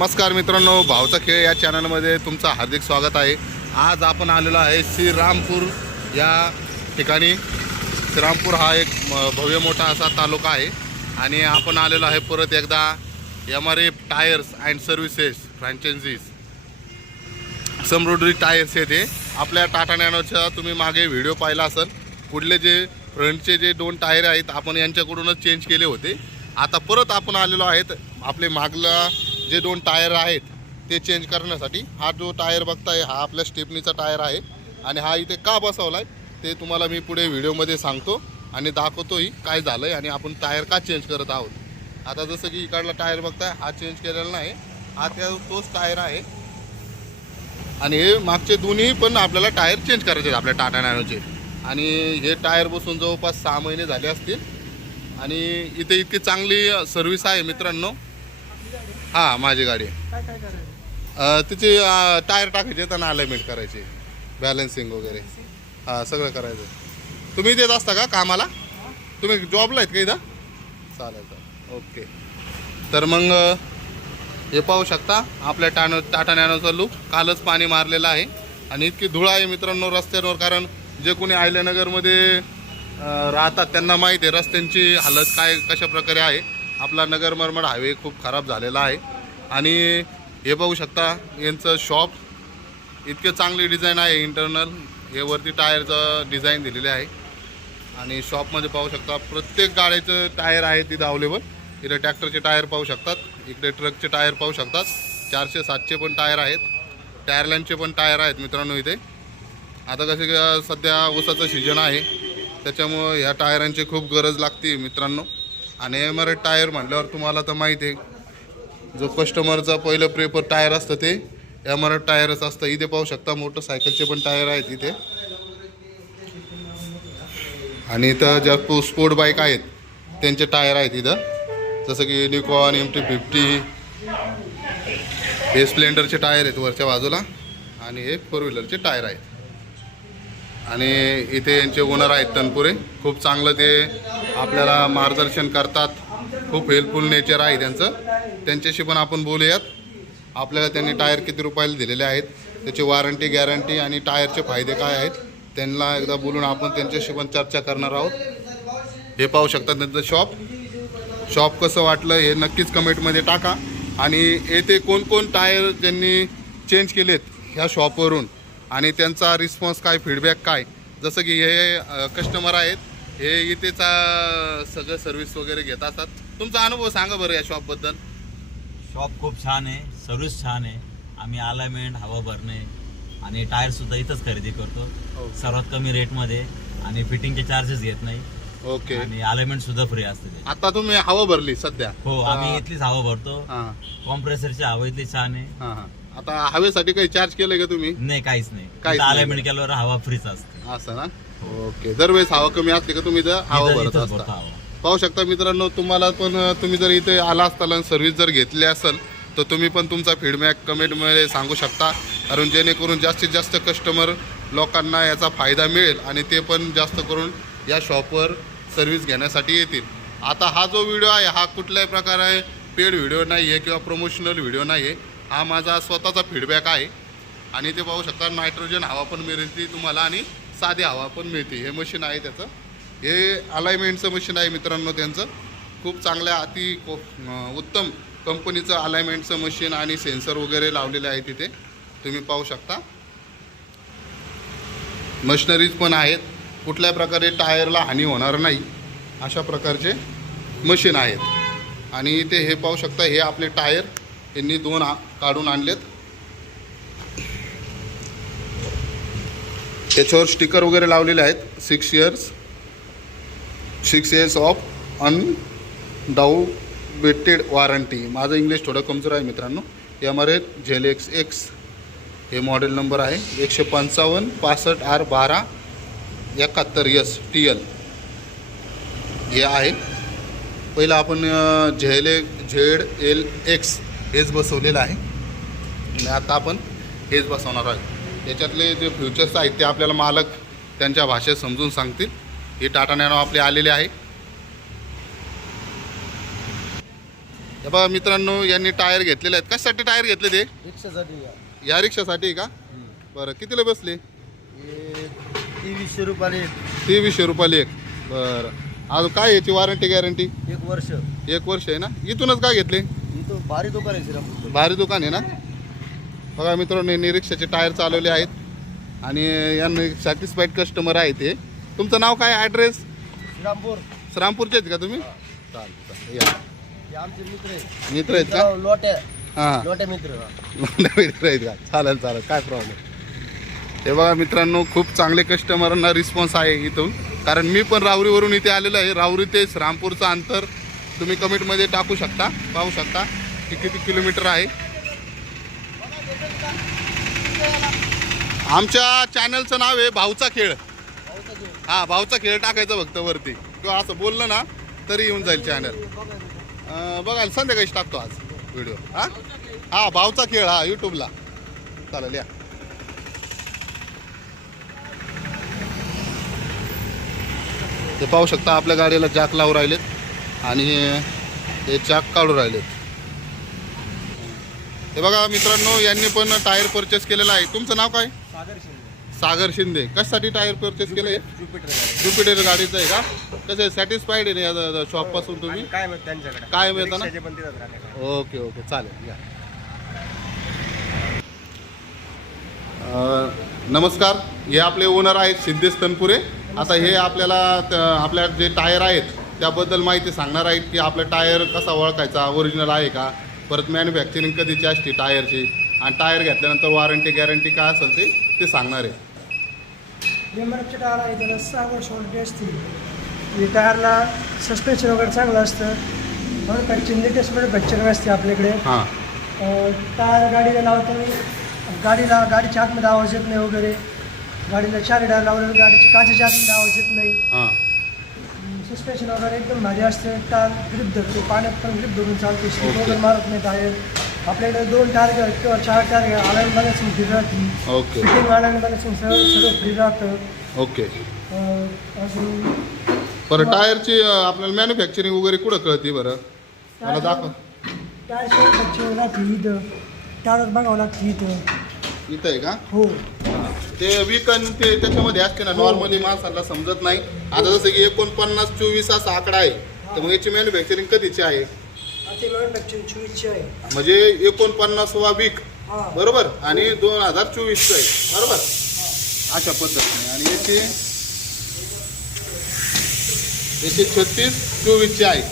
नमस्कार मित्रांनो, भावचा खेळ या चॅनलमध्ये तुमचं हार्दिक स्वागत आहे। आज आपण आलेलो आहे श्रीरामपूर या ठिकाणी। श्रीरामपूर हा एक भव्य मोठा असा तालुका आहे आणि आपण आलेलो आहे परत एकदा MRF tyres and services franchisees Samruddhi tyres येथे आपल्या टाटा नॅनोचा तुम्ही मागे व्हिडिओ पाहिला असेल। पुढले जे फ्रंटचे जे 2 टायर आहेत आपण यांच्याकडूनच चेंज केले होते। आता परत आपण आलेलो आहेत आपले मागला जे 2 टायर आहेत ते चेंज करण्यासाठी। हा जो टायर बघताय हा आपल्या स्टेपनीचा टायर आहे आणि हा इथे का बसवलाय ते तुम्हाला मी पुढे व्हिडिओमध्ये सांगतो आणि दाखवतोही काय झालंय आणि आपण टायर का चेंज करत आहोत। आता जसं की इकडला टायर बघताय हा चेंज केलेला नाही, हा तोच टायर आहे आणि हे मागचे दोन्ही पण आपल्याला टायर चेंज करायचे आहेत आपल्या टाटा नॅनोचे। आणि हे टायर बसून जवळपास 6 महिने झाले असतील आणि इथे इतकी चांगली सर्व्हिस आहे मित्रांनो। हां, माझी गाडी तिची टायर टाकायचे त्यांना अलाइनमेंट करायची, बॅलन्सिंग वगैरे हां सगळं करायचं। तुम्ही देत असता का कामाला? तुम्ही जॉबला आहेत का इथं? चालेल ओके। तर मग हे पाहू शकता आपल्या टाटा नॅनोचा लूक कालच पाणी मारलेलं आहे आणि इतकी धूळ आहे मित्रांनो रस्त्यांवर। कारण जे कोणी आयल्यानगरमध्ये राहतात त्यांना माहीत आहे रस्त्यांची हालत काय कशा प्रकारे आहे। आपला नगर मनमाड हायवे खूप खराब झालेला आहे आणि हे पाहू शकता यांचं शॉप इतके चांगली डिझाईन आहे। इंटरनल हे वरती टायरचं डिझाईन दिलेले आहे आणि शॉपमध्ये पाहू शकता प्रत्येक गाड्याचं टायर आहे तिथं अवेलेबल। इथे ट्रॅक्टरचे टायर पाहू शकतात, इकडे ट्रकचे टायर पाहू शकतात, 400 700 पण टायर आहेत, टायरलाईनचे पण टायर आहेत मित्रांनो इथे। आता कसं सध्या ऊसाचं सीजन आहे त्याच्यामुळं ह्या टायरांची खूप गरज लागते मित्रांनो। आणि MRF टायर म्हटल्यावर तुम्हाला तर माहीत आहे जो कस्टमरचा पहिलं प्रेफर टायर असतं ते MRF टायरच असतं। इथे पाहू शकता मोटरसायकलचे पण टायर आहेत इथे आणि इथं ज्या स्पोर्ट बाईक आहेत त्यांचे टायर आहेत इथं, जसं की निकॉन MT50 हे स्प्लेंडरचे टायर आहेत वरच्या बाजूला आणि हे 4 व्हीलरचे टायर आहेत। आणि इथे यांचे ओनर आहेत तनपुरे, खूप चांगलं ते आपल्याला मार्गदर्शन करतात, खूप हेल्पफुल नेचर आहे त्यांचं। त्यांच्याशी पण आपण बोलूयात। आपल्याला त्यांनी टायर किती रुपयाला दिलेले आहेत, त्याची वॉरंटी गॅरंटी आणि टायरचे फायदे काय आहेत त्यांना एकदा बोलून आपण त्यांच्याशी पण चर्चा करणार आहोत। हे पाहू शकता त्यांचं शॉप कसं वाटलं हे नक्कीच कमेंटमध्ये टाका आणि येथे कोणकोण टायर त्यांनी चेंज केलेत ह्या शॉपवरून आणि त्यांचा रिस्पॉन्स काय, फीडबॅक काय। जसं की हे कस्टमर आहेत हे इथेचा सगळं सर्व्हिस वगैरे घेत असतात। तुमचा अनुभव सांगा बरं या शॉपबद्दल। शॉप खूप छान आहे, सर्व्हिस छान आहे। आम्ही अलाइनमेंट, हवा भरणे आणि टायरसुद्धा इथंच खरेदी करतो सर्वात कमी रेटमध्ये आणि फिटिंगचे चार्जेस घेत नाही। ओके। आणि अलाइनमेंट सुद्धा फ्री असते। आता तुम्ही हवा भरली सध्या? हो, आम्ही इथलीच हवा भरतो। कॉम्प्रेसरची हवा इथली छान आहे। आता हवेसाठी काही चार्ज केलंय का तुम्ही? नाही, काहीच नाही। अलाइनमेंट केल्यावर हवा फ्रीच असते असं ना? ओके। दरवेळेस हवा कमी असली का तुम्ही इथं हवा भरत असता? पाहू शकता मित्रांनो, तुम्हाला पण तुम्ही जर इथे आला असताल आणि सर्व्हिस जर घेतली असेल तर तुम्ही पण तुमचा फीडबॅक कमेंटमध्ये सांगू शकता, कारण जेणेकरून जास्तीत जास्त कस्टमर लोकांना याचा फायदा मिळेल आणि ते पण जास्त करून या शॉपवर सर्व्हिस घेण्यासाठी येतील। आता हा जो व्हिडिओ आहे हा कुठल्याही प्रकारे पेड व्हिडिओ नाही आहे किंवा प्रमोशनल व्हिडिओ नाही आहे, हा माझा स्वतःचा फीडबॅक आहे। आणि ते पाहू शकता नायट्रोजन हवा पण मिळते तुम्हाला आणि साधी हवा पण मिळते। हे मशीन आहे त्याचं, हे अलाइनमेंटचं मशीन आहे मित्रांनो त्यांचं। खूप चांगल्या अति उत्तम कंपनीचं अलाइनमेंटचं मशीन आणि सेन्सर वगैरे लावलेले आहे तिथे तुम्ही पाहू शकता। मशिनरीज पण आहेत, कुठल्या प्रकारे टायरला हानी होणार नाही अशा प्रकारचे मशीन आहेत। आणि इथे हे पाहू शकता हे आपले टायर यांनी 2 काढून आणलेत, त्याच्यावर स्टिकर वगैरे लावलेले आहेत। 6 इयर्स ऑफ अनडाउटेड वॉरंटी। माझं इंग्लिश थोडं कमजोर आहे मित्रांनो। MRF ZX हे मॉडेल नंबर आहे 155 65 R12 71 TL हे आहे। पहिलं आपण ZLX हेच बसवलेलं आहे आणि आता आपण हेच बसवणार आहे। याच्यातले जे फ्युचर्स आहेत ते आपल्याला मालक त्यांच्या भाषेत समजून सांगतील। ही टाटा नॅनो आपली आलेली आहे। हे बघा मित्रांनो, यांनी टायर घेतलेले आहेत. कशासाठी टायर घेतले ते? रिक्षासाठी या रिक्षासाठी का? बरं, कितीला बसले? 2300 रुपये 2300 रुपयाला एक. बरं, अजून काय याची वॉरंटी गॅरंटी? 1 वर्ष. 1 वर्ष आहे ना. इथूनच काय घेतले? इथं भारी दुकान आहे श्रीरामपूर. भारी दुकान आहे ना. बघा मित्रांनो, यांनी रिक्षाचे टायर चालवले आहेत आणि यांनी सॅटिस्फाईड कस्टमर आहे ते. तुमचं नाव काय? ॲड्रेस? श्रीरामपूर. श्रीरामपूरचे आहेत का तुम्ही? चालेल या. हे आमचे मित्र आहे. मित्र आहेत का? लोट्या हां लोट्या मित्र. मित्र आहेत का? चालेल चालेल, काय प्रॉब्लेम. हे बघा मित्रांनो, खूप चांगले कस्टमरांना रिस्पॉन्स आहे इथून. कारण मी पण राहुरीवरून इथे आलेलो आहे. राहुरी ते श्रीरामपूरचं अंतर तुम्ही कमेंटमध्ये टाकू शकता, पाहू शकता की किती किलोमीटर आहे. आमच्या चॅनलचं नाव आहे भाऊचा खेळ. हां, भाऊचा खेळ टाकायचं फक्त वरती, किंवा असं बोललं ना तरी येऊन जाईल चॅनल. बघायला संध्याकाळीच टाकतो आज व्हिडिओ. हां भाऊचा खेळ, हा यूट्यूबला. चालेल या. ते पाहू शकता आपल्या गाडीला जॅक लावून राहिलेत आणि ते जॅक काढून राहिलेत. हे बघा मित्रांनो, यांनी पण टायर परचेस केलेला आहे. तुमचं नाव काय? सागर शिंदे. कशासाठी टायर परचेस केलं आहे? ज्युपिटर गाडीचं आहे का? कसं आहे, सॅटिस्फाईड आहे या शॉपपासून तुम्ही? काय मग त्यांच्याकडे काय मिळतं ना? रिक्षाचे पण तिथंच राहते. ओके ओके, चालेल या. नमस्कार, हे आपले ओनर आहेत सिद्धेश तनपुरे. आता हे आपल्याला आपल्या जे टायर आहेत त्याबद्दल माहिती सांगणार आहेत की आपलं टायर कसा ओळखायचा, ओरिजिनल आहे का, परत मॅन्युफॅक्चरिंग कधीची असते टायरची, आणि टायर घेतल्यानंतर वॉरंटी गॅरंटी काय असेल ते सांगणार आहे. डेमरचे टायर आहे, त्याला 6 वर्ष वॉरंटी असते. हे टायरला सस्पेन्शन वगैरे चांगलं असतं. मॅन्युफॅक्चरिंग लेटेस्ट मॅन्युफॅक्चरिंग असते आपल्याकडे. हां टायर गाडीला लावताना गाडीच्या आतमध्ये आवाज येत नाही वगैरे. गाडीला 4 टायर लावल्यावर गाडीच्या काचेच्या आतमध्ये आवाज येत नाही. हां सस्पेन्शन वगैरे एकदम भारी असते. टायर ग्रिप धरते, पाण्यात पण ग्रिप धरून चालते. स्लिप वगैरे मारत नाही टायर. आपल्याकडे 2 टायर किंवा 4 टायर आल्याने बघायचं फ्री राहते. ओके फिटिंग आल्याने बघायचं सगळं फ्री राहतं. ओके. अजून बरं, टायरची आपल्याला मॅन्युफॅक्चरिंग वगैरे कुठं कळते बरं? मला दाखव. टायर मॅन्युफॅक्चरिंग राहते इथं. टायर बघावं लागते इथं. इथं आहे का? हो. ते विकन ते त्याच्यामध्ये असते ना, नॉर्मली माणसाला समजत नाही. आता जसं की 4924 असा आकडा आहे, तर मग याची मॅन्युफॅक्चरिंग कधीची आहे? ते मॅन्युफॅक्चरिंग 24 आहे. म्हणजे 49वा वीक बरोबर, आणि 2024चं आहे बरोबर, अशा पद्धतीने. आणि याची 36-24ची आहे.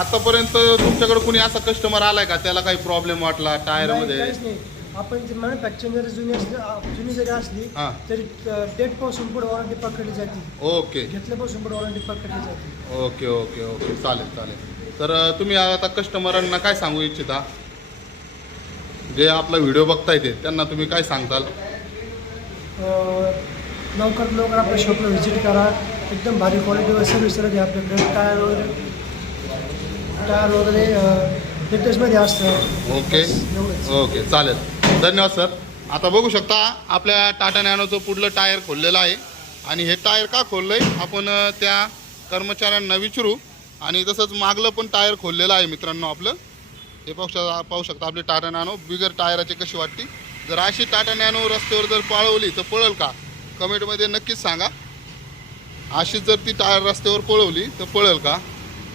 आतापर्यंत तुमच्याकडे कोणी असा कस्टमर आलाय का त्याला काही प्रॉब्लेम वाटला टायरमध्ये? काहीच नाही. आपण जी मॅन्युफॅक्चरिंग जरी जुनी जरी असली हां. तरी डेट पासून पुढे वॉरंटी पकडली जाते. ओके घेतल्यापासून पुढे वॉरंटी पकडली जाते. ओके ओके ओके, चालेल चालेल. तर तुम्ही आता कस्टमरांना काय सांगू इच्छिता, जे आपला व्हिडिओ बघताय ते त्यांना तुम्ही काय सांगताल? लवकरात लवकर आपल्या शॉपला व्हिजिट करा. एकदम भारी क्वालिटीवर सर्व्हिस राहते आपल्याकडे. टायर वगैरे लेटेस्टमध्ये असतं. ओके एवढंच. ओके, चालेल. धन्यवाद सर. आता बघू शकता आपल्या टाटा नॅनोचं पुढलं टायर खोललेलं आहे. आणि हे टायर का खोललं आहे आपण त्या कर्मचाऱ्यांना विचारू. आणि तसंच मागलं पण टायर खोललेलं आहे मित्रांनो आपलं. हे पाहू शकता आपली टाटा नॅनो बिगर टायराची कशी वाटते. जर अशी टाटा नॅनो रस्त्यावर जर पळवली तर पळेल का? कमेंटमध्ये नक्कीच सांगा. अशीच जर ती टायर रस्त्यावर पळवली तर पळेल का?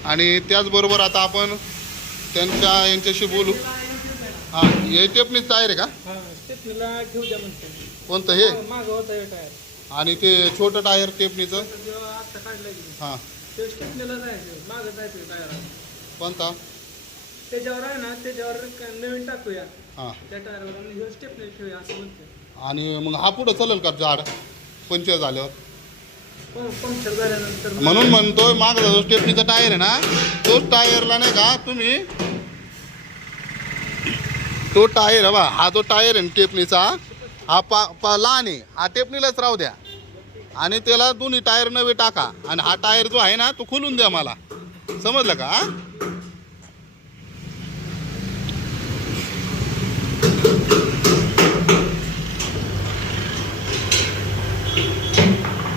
आणि त्याचबरोबर आता आपण यांच्याशी बोलू. हां, हे टेपनीच टायर आहे का? कोणतं हे? आणि ते छोटं टायर टेपनीचं हां कोणता? त्याच्यावर आहे ना, त्याच्यावर नवीन टाकूया हां. त्या टायरवर स्टेपने ठेवूया असं म्हणते. आणि मग हा पुढं चालेल का झाड पंक्चर झाल्यावर? पंक्चर झाल्यानंतर म्हणून म्हणतोय मागचा जो स्टेपनीचा टायर आहे ना, तोच टायरला नाही का तुम्ही तो टायर हवा. हा जो टायर आहे टेपनीचा हा लहान आहे, हा टेपनीलाच राहू द्या. आणि त्याला दोन्ही टायर नवे टाका. आणि हा टायर जो आहे ना तो खोलून द्या मला, समजलं का?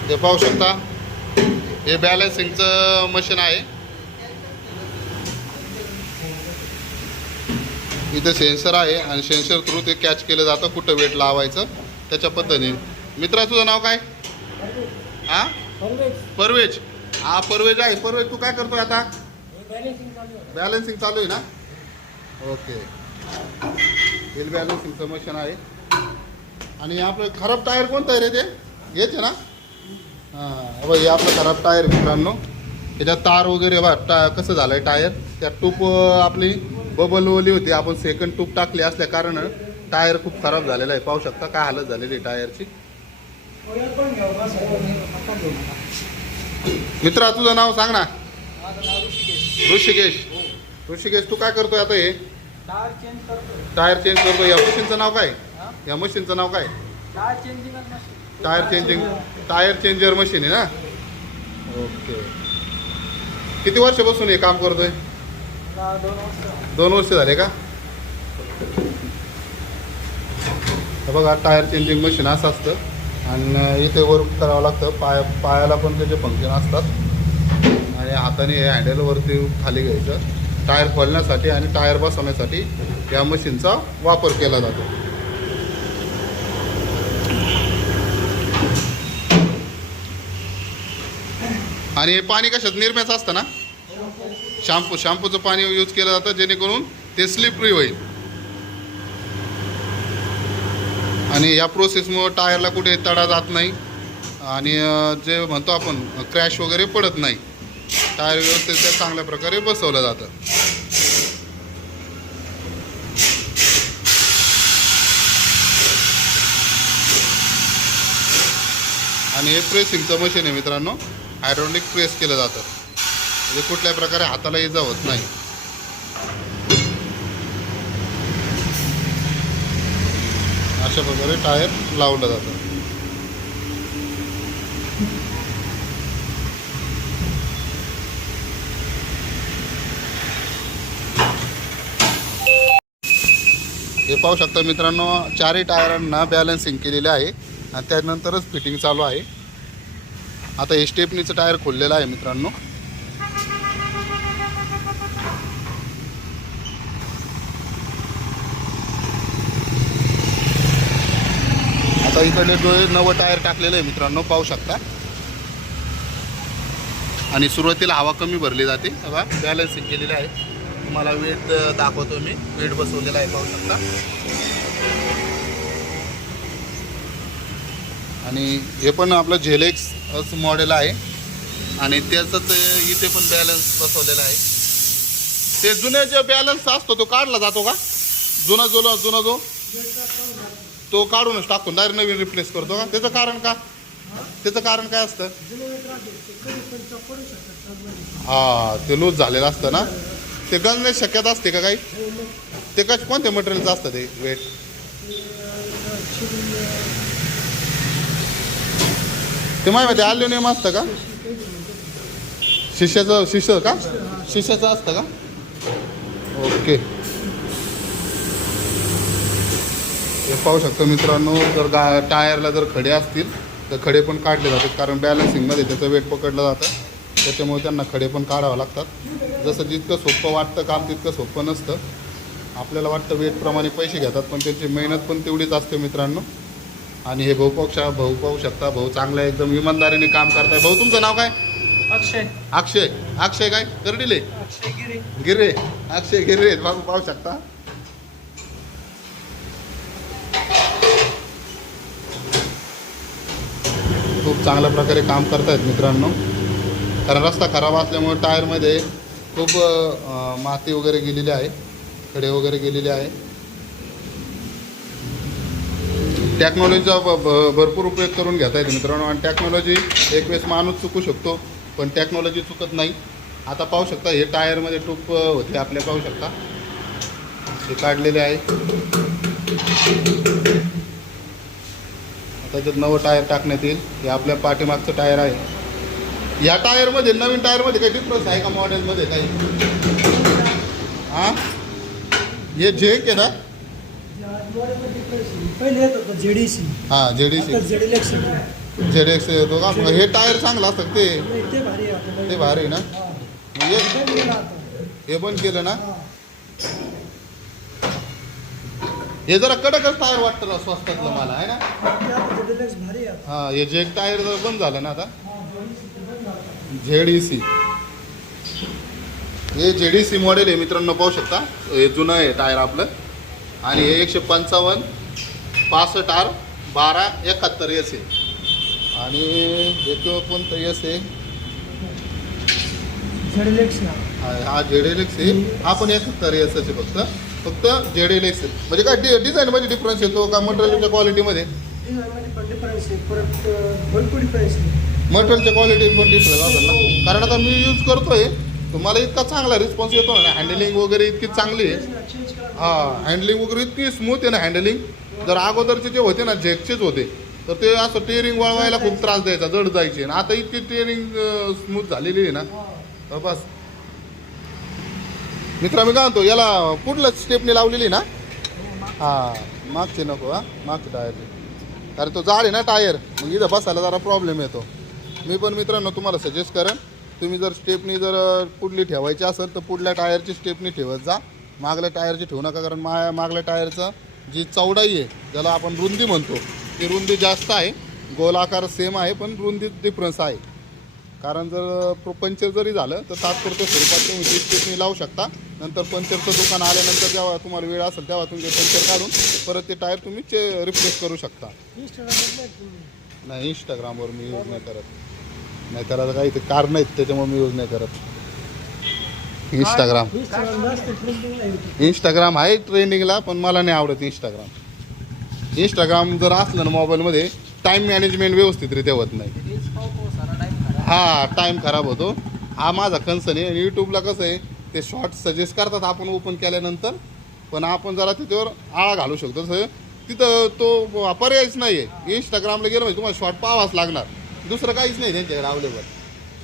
हे पाहू शकता, हे बॅलन्सिंगचं मशीन आहे. इथे सेन्सर आहे आणि सेन्सर थ्रू ते कॅच केलं जातं कुठं वेट लावायचं त्याच्या पद्धतीने. मित्रा तुझं नाव काय? हा परवेज. हा परवेज आहे. परवेज तू काय करतोय आता? बॅलन्सिंग चालू आहे ना? ओके. व्हील बॅलन्सिंगचं मशीन आहे. आणि आपलं खराब टायर कोणतं आहे रे ते? हेच आहे ना? हां बघ हे आपलं खराब टायर मित्रांनो. त्याच्यात तार वगैरे बघ कसं झालं आहे टायर. त्यात टूप आपली बबल ओली होती. आपण सेकंड टूप टाकली असल्या कारण टायर खूप खराब झालेला आहे. पाहू शकता काय हालत झालेली आहे टायरची. मित्रा तुझं नाव सांग ना. ऋषिकेश. ऋषिकेश तू काय करतोय आता? हे टायर चेंज करतो. या मशीनचं नाव काय? या मशीनचं नाव काय? टायर चेंजर मशीन आहे ना? ओके. किती वर्षापासून हे काम करतोय? 2 वर्ष झाले का? बघा टायर चेंजिंग मशीन असं असतं आणि इथे वर्क करावं लागतं. पायाला पण त्याचे फंक्शन असतात आणि हाताने हे हँडलवरती खाली घ्यायचं. टायर खोलण्यासाठी आणि टायर बसवण्यासाठी या मशीनचा वापर केला जातो. आणि हे पाणी कशात? निरम्याचं असतं ना? शॅम्पूचं पाणी यूज केलं जातं जेणेकरून ते स्लिप फ्री होईल. आणि या प्रोसेसमुळं टायरला कुठे तडा जात नाही आणि जे म्हणतो आपण क्रॅश वगैरे पडत नाही. टायर व्यवस्थित चांगल्या प्रकारे बसवलं जातं. आणि हे प्रेसिंगचं मशीन आहे मित्रांनो. हायड्रॉलिक प्रेस केलं जातं म्हणजे कुठल्या प्रकारे हाताला इजा होत नाही. अशा प्रकारे टायर लावलं जातं. हे पाहू शकता मित्रांनो 4ही टायरांना बॅलन्सिंग केलेले आहे आणि त्यानंतरच फिटिंग चालू आहे. आता हे स्टेपनीचं टायर खोललेलं आहे मित्रांनो. आता इकडे नवं टायर टाकलेलं आहे मित्रांनो पाहू शकता. आणि सुरुवातीला हवा कमी भरली जाते. बघा बॅलन्सिंग केलेलं आहे. तुम्हाला वेट दाखवतो मी. वेट बसवलेला आहे पाहू शकता. आणि हे पण आपलं झेलेक्स मॉडेल आहे आणि त्याचंच इथे पण बॅलन्स बसवलेला आहे. ते जुने जे बॅलन्स असतो तो काढला जातो का? जुना जो तो काढूनच टाकून डायरेक्ट नवीन रिप्लेस करतो का? त्याचं कारण का? त्याचं कारण काय असतं? हां ते लूज झालेलं असतं ना. ते गंजण्याची शक्यता असते का काही? ते कोणत्या मटेरियलचं असतं ते वेट? ते माहिती ॲल्युमिनियम असतं का? शिष्याचं का? शिष्याचं असतं का? ओके. हे पाहू शकतो मित्रांनो. जर टायरला जर खडे असतील तर खडे पण काढले जातात कारण बॅलन्सिंगमध्ये त्याचं वेट पकडलं जातं. त्याच्यामुळे त्यांना खडे पण काढावं लागतात. जसं जितकं सोपं वाटतं काम तितकं सोपं नसतं. आपल्याला वाटतं वेटप्रमाणे पैसे घेतात पण त्यांची मेहनत पण तेवढीच असते मित्रांनो. आणि हे भाऊ पाहू शकता. भाऊ चांगलं एकदम इमानदारीने काम करताय. भाऊ तुमचं नाव काय? अक्षय काय करडिले? गिरे. अक्षय गिरे बाबू पाहू शकता. खूप चांगल्या प्रकारे काम करतायत मित्रांनो. कारण रस्ता खराब असल्यामुळे टायरमध्ये खूप माती वगैरे गेलेली आहे. खडे वगैरे गेलेले आहे. टेक्नॉलॉजीचा भरपूर उपयोग करून घेता येतो मित्रांनो. आणि टेक्नॉलॉजी एक वेळेस माणूस चुकू शकतो पण टेक्नॉलॉजी चुकत नाही. आता पाहू शकता हे टायरमध्ये टूप होते आपल्या पाहू शकता. हे काढलेले आहे. त्याच्यात नवं टायर टाकण्यात येईल. हे आपल्या पाठीमागचं टायर आहे. या टायरमध्ये नवीन टायरमध्ये काही डिफरन्स आहे का मॉडेलमध्ये काही? हां हे झेक आहे ना? पहिले येत होतं जेडीसी. हां जेडीसी झेडेक्स येतो का? हे टायर चांगलं असतं ते भारी ना. हे बंद केलं ना. हे जरा कडकच टायर वाटतं स्वस्तातलं मला आहे ना. ते आता डिलक्स भारी आहे. हा हे जेट टायर जर बंद झालं ना आता. हा, दोन्ही सीट बंद झालं. ZEC हे ZEC मॉडेल आहे मित्रांनो, पाहू शकता. हे जुनं आहे टायर आपलं. आणि हे 155 65 R 12 71 एस आहे. आणि हे कोणतं एस आहे ZLX ना. हा ZLX आहे. हा पण 71 एस आहे. फक्त ZLX आहे. म्हणजे काय डिझाईन मध्ये डिफरन्स येतो का मटेरियलच्या क्वालिटीमध्ये? डिझाईनमध्ये पण डिफरन्स आहे, परत भरपूर डिफरन्स आहे. मटेरियलच्या क्वालिटी पण डिफरन्स असेल ना. कारण आता मी यूज करतोय, तुम्हाला इतका चांगला रिस्पॉन्स येतो ना. हँडलिंग वगैरे इतकी चांगली आहे. चेंज करा. हा हँडलिंग वगैरे इतकी स्मूथ आहे ना. हँडलिंग जर अगोदरचे जे होते ना जेटचेच होते, तर ते असं टेअरिंग वळवायला खूप त्रास द्यायचा, जड जायचे. आणि आता इतकी टेअरिंग स्मूथ झालेली आहे ना, तर बस. मित्रा मी काय म्हणतो, याला कुठलं स्टेपनी लावलेली ना? हा मागचे नको. हा मागचे टायरचे, कारण तो जाड आहे ना टायर, मग इथं बसायला जरा प्रॉब्लेम येतो. मी पण मित्रांनो तुम्हाला सजेस्ट करेन, तुम्ही जर स्टेपनी जर पुढली ठेवायची असेल तर पुढल्या टायरची स्टेपनी ठेवत जा, मागल्या टायरची ठेवू नका. कारण मागल्या टायरचं जी चौडाई आहे, ज्याला आपण रुंदी म्हणतो, ती रुंदी जास्त आहे. गोल आकार सेम आहे पण रुंदीत डिफरन्स आहे. कारण जर पंक्चर जरी झालं तर तात्पुरत्या स्वरूपात तुम्ही ती स्टेपनी लावू शकता. नंतर पंक्चरचं दुकान आल्यानंतर जेव्हा तुम्हाला वेळ असेल तेव्हा तुमचे पंक्चर काढून परत ते टायर तुम्ही रिप्लेस करू शकता. इंस्टाग्रामवर नाही तुम्ही. नाही इंस्टाग्रामवर मी यूज नाही करत. नाही त्याला काही ते कारण नाहीत त्याच्यामुळे मी यूज नाही करत. इंस्टाग्राम जास्त ट्रेंडिंग आहे. इंस्टाग्राम आहे ट्रेंडिंगला, पण मला नाही आवडत इंस्टाग्राम. इंस्टाग्राम जर असलं ना मोबाईलमध्ये, टाईम मॅनेजमेंट व्यवस्थितरित्या होत नाही. हा टाईम खराब होतो. हा माझा कन्सर्न आहे. आणि यूट्यूबला कसं आहे, ते शॉर्ट सजेस्ट करतात आपण ओपन केल्यानंतर, पण आपण जरा त्याच्यावर आळा घालू शकतो. तसं तिथं तो पर्यायच नाही आहे. इंस्टाग्रामला गेलं म्हणजे तुम्हाला शॉर्ट पाहावाच लागणार, दुसरं काहीच नाही त्यांच्याकडे अवेलेबल.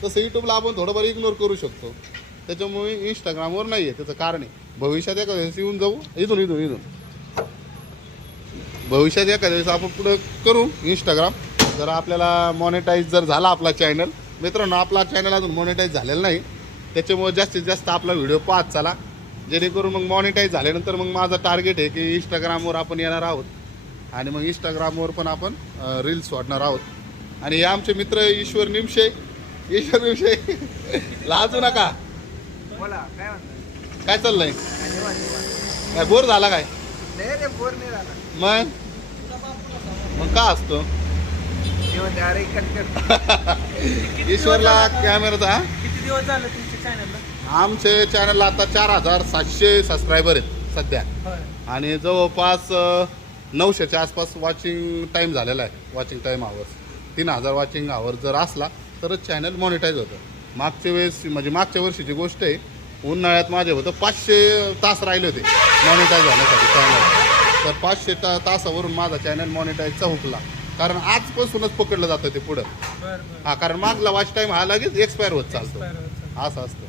तसं यूट्यूबला आपण थोडंफार इग्नोर करू शकतो. त्याच्यामुळे इंस्टाग्रामवर नाही आहे. त्याचं कारण आहे, भविष्यात एखाद्या वेळेस येऊन जाऊ इथून भविष्यात एखाद्या वेळेस आपण पुढं करू इंस्टाग्राम. जर आपल्याला मॉनिटाईज जर झाला आपला चॅनल, मित्रांनो आपला चॅनल अजून मॉनिटाईज झालेला नाही, त्याच्यामुळे जास्तीत जास्त आपला व्हिडिओ पाहत चला, जेणेकरून मग मॉनिटाईज झाल्यानंतर मग माझं टार्गेट आहे की इंस्टाग्रामवर आपण येणार आहोत. आणि मग इंस्टाग्रामवर पण आपण रील्स सोडणार आहोत. आणि हे आमचे मित्र ईश्वर निमशे लाजू नका. बोला काय म्हणता? काय चाललंय? काय बोर झाला काय? नाही बोर नाही झाला. मग का असतो अरे कट ईश्वरला कॅमेराचा? किती दिवस झाले तुमच्या चॅनलला? आमचे चॅनलला आता 4700 सबस्क्रायबर आहेत सध्या. आणि जवळपास 900च्या आसपास वॉचिंग टाईम झालेला आहे. Watching time hours 3000 watching hours जर असला तरच चॅनल मॉनिटाईज होतं. मागच्या वेळेस म्हणजे मागच्या वर्षीची गोष्ट आहे, उन्हाळ्यात माझे होतं 500 तास राहिले होते मॉनिटाईज होण्यासाठी चॅनल. तर 500 तासावरून माझा चॅनल मॉनिटाईजचा हुकला. कारण आजपासूनच पकडलं जातं ते पुढं. हा कारण मागला वॉच टाईम हा लगेच एक्सपायर होत चालतो, असं असतं.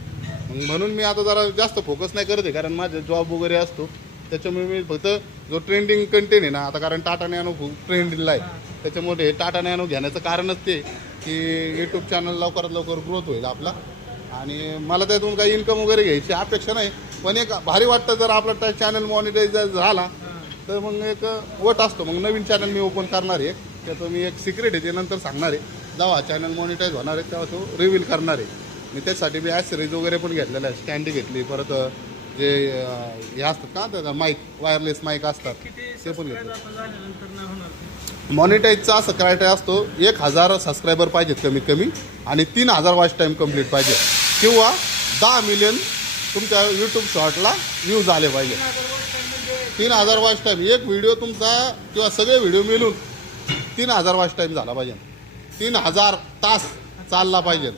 मग म्हणून मी आता जरा जास्त फोकस नाही करते, कारण माझा जॉब वगैरे असतो. त्याच्यामुळे मी फक्त जो ट्रेंडिंग कंटेंट आहे ना, आता कारण टाटा नॅनो खूप ट्रेंडिंगला आहे, त्याच्यामुळे टाटा नॅनो घेण्याचं कारणच ते की यूट्यूब चॅनल लवकरात लवकर ग्रोथ होईल आपला. आणि मला त्यातून काही इन्कम वगैरे घ्यायची अपेक्षा नाही, पण एक भारी वाटतं जर आपला चॅनल मॉनिटाईज झाला तर मग एक वट असतो. मग नवीन चॅनल मी ओपन करणार आहे, त्याचं मी एक सिक्रेट आहे ते नंतर सांगणार आहे. जेव्हा चॅनल मॉनिटाईज होणार आहे तेव्हा तो रिव्हील करणार आहे. मी त्यासाठी मी ॲसेसरीज वगैरे पण घेतलेला आहे. स्टँडी घेतली, परत जे हे असतात का त्याचा माईक, वायरलेस माईक असतात ते पण घेतले. मॉनिटाईजचा असं क्रायटेरिया असतो, 1000 सबस्क्रायबर पाहिजेत कमीत कमी, आणि 3000 वॉच टाईम कंप्लीट पाहिजे, किंवा 10 मिलियन तुमच्या यूट्यूब शॉर्टला व्ह्यूज आले पाहिजे. 3000 वॉच टाईम, एक व्हिडिओ तुमचा किंवा सगळे व्हिडिओ मिळून 3000 वॉच टाईम झाला पाहिजे. 3000 तास चालला पाहिजे,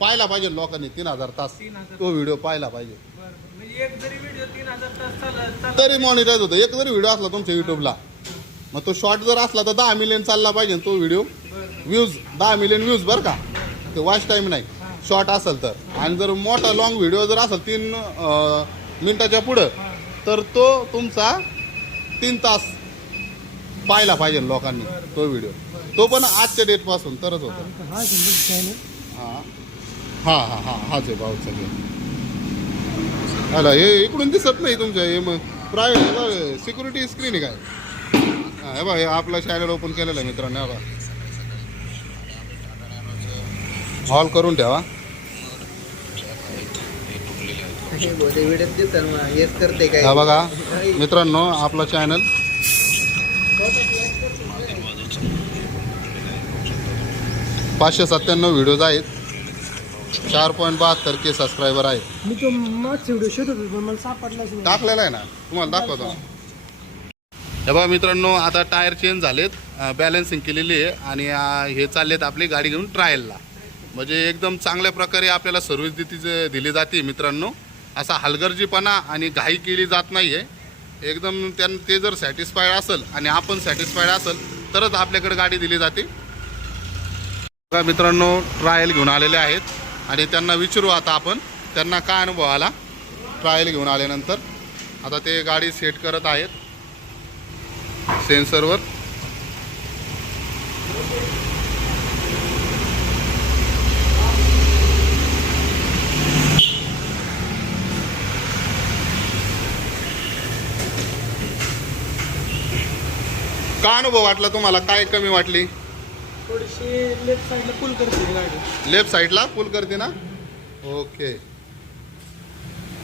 पाहिला पाहिजे लोकांनी. 3000 तास तो व्हिडिओ पाहिला पाहिजे, तरी मॉनिटाईज होतं. एक जरी व्हिडिओ असला तुमच्या यूट्यूबला, मग तो शॉर्ट जर असला तर 10 मिलियन चालला पाहिजे तो व्हिडिओ. व्ह्यूज 10 मिलियन व्ह्यूज बरं का, ते वॉच टाईम नाही, शॉर्ट असेल तर. आणि जर मोठा लॉंग व्हिडिओ जर असेल 3 मिनिटाच्या पुढं, तर तो तुमचा 3 तास पाहिला पाहिजे लोकांनी तो व्हिडिओ. तो पण आजच्या डेटपासून तरच होतं. हा चॅनल हां हां हां हां हाच आहे भाऊ सगळे. हॅलो, हे इकडून दिसत नाही तुमच्या हे. मग प्रायव्हेट सिक्युरिटी स्क्रीन आहे काय? हा हे बघा, हे आपलं चॅनल ओपन केलेलं आहे मित्रांनो. हे बघा, हॉल करून ठेवा. व्हिडिओ दिसतं मग हेच करते काय. हा बघा मित्रांनो, आपलं चॅनल 597 व्हिडिओज आहेत, 4.72K सबस्क्रायबर आहेत. मी तो मागचे व्हिडिओ शोधत होतो पण मला सापडलाच नाही. टाकलेला आहे ना, तुम्हाला दाखवतो. हे बघा मित्रांनो, आता टायर चेंज झालेत, बॅलन्सिंग केलेली आहे आणि हे चाललेत आपली गाडी घेऊन ट्रायलला. म्हणजे एकदम चांगल्या प्रकारे आपल्याला सर्व्हिस दिली जाते मित्रांनो. असा हलगर्जीपणा आणि घाई केली जात नाही आहे. एकदम ते जर सॅटिस्फाईड असेल आणि आपण सॅटिस्फाईड असेल तरच आपल्याकडे गाडी दिली जाते. बघा मित्रांनो, ट्रायल घेऊन आलेले आहेत आणि त्यांना विचारू आता आपण त्यांना काय अनुभव आला ट्रायल घेऊन आल्यानंतर. आता ते गाडी सेट करत आहेत सेन्सरवर. काय अनुभव वाटला तुम्हाला? काय कमी वाटली? थोडीशी लेफ्ट साईडला पुल करते गाडी. लेफ्ट साईडला पुल करते ना. ओके.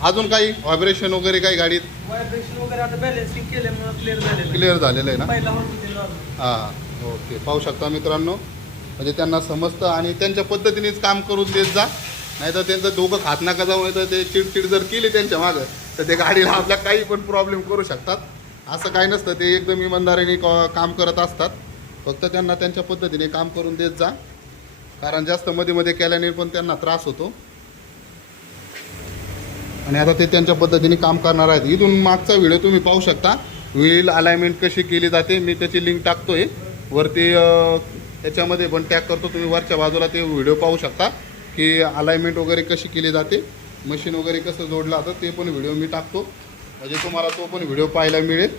अजून काही व्हायब्रेशन वगैरे काही गाडीत? व्हायब्रेशन वगैरे आता बॅलन्सिंग केल्यामुळे क्लिअर झालेलं आहे ना. पहिला होतं. हां ओके. पाहू शकता मित्रांनो, म्हणजे त्यांना समजतं आणि त्यांच्या पद्धतीनेच काम करून देत जा. नाही तर त्यांचं दोघं खात नका जाऊ, नाही तर ते चिडचिड जर केली त्यांच्या मागं तर ते गाडीला आपल्या काही पण प्रॉब्लेम करू शकतात. असं काही नसतं, ते एकदम इमानदारीने काम करत असतात. फक्त त्यांना त्यांच्या पद्धतीने काम करून देत जा, कारण जास्त मध्ये मध्ये केल्याने पण त्यांना त्रास होतो. आणि आता ते त्यांच्या पद्धतीने काम करणार आहेत. इथून मागचा व्हिडिओ तुम्ही पाहू शकता, व्हील अलाइनमेंट कशी केली जाते. मी त्याची लिंक टाकतोय वरती, त्याच्यामध्ये पण टॅग करतो. तुम्ही वरच्या बाजूला ते व्हिडिओ पाहू शकता की अलाइनमेंट वगैरे कशी केली जाते, मशीन वगैरे कसं जोडलं जातं, ते पण व्हिडिओ मी टाकतो. म्हणजे तुम्हाला तो पण व्हिडिओ पाहायला मिळेल.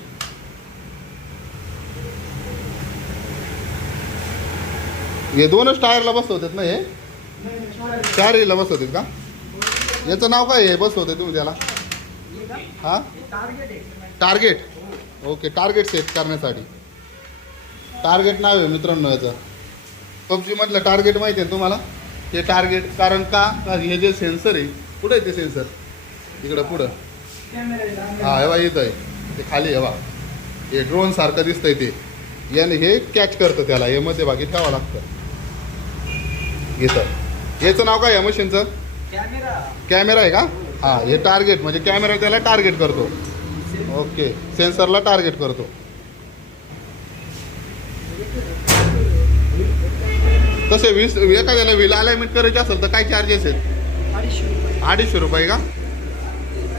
हे दोनच टायरला बसवतात ना, हे 4 बसवतात का? याचं नाव काय आहे बसवते तुम्ही त्याला? हां टार्गेट. ओके, टार्गेट सेट करण्यासाठी टार्गेट नाव आहे मित्रांनो याचं. पबजीमधलं टार्गेट माहिती आहे तुम्हाला? ते टार्गेट कारण का हे जे सेन्सर आहे, कुठं आहे ते सेन्सर? इकडं पुढं. हां हे बा इथं आहे, ते खाली आहे बा. हे ड्रोन सारखं दिसतंय ते. याने हे कॅच करतं त्याला, हे मध्ये बाकी ठेवावं लागतं. इथं याचं नाव काय आहे मशीनचं? कॅमेरा आहे का? हां हे टार्गेट म्हणजे कॅमेरा त्याला टार्गेट करतो. ओके, सेन्सरला टार्गेट करतो. तसे एखाद्याला व्हील अलाइनमेंट करायचे असेल तर काय चार्जेस आहेत? 250 रुपये का?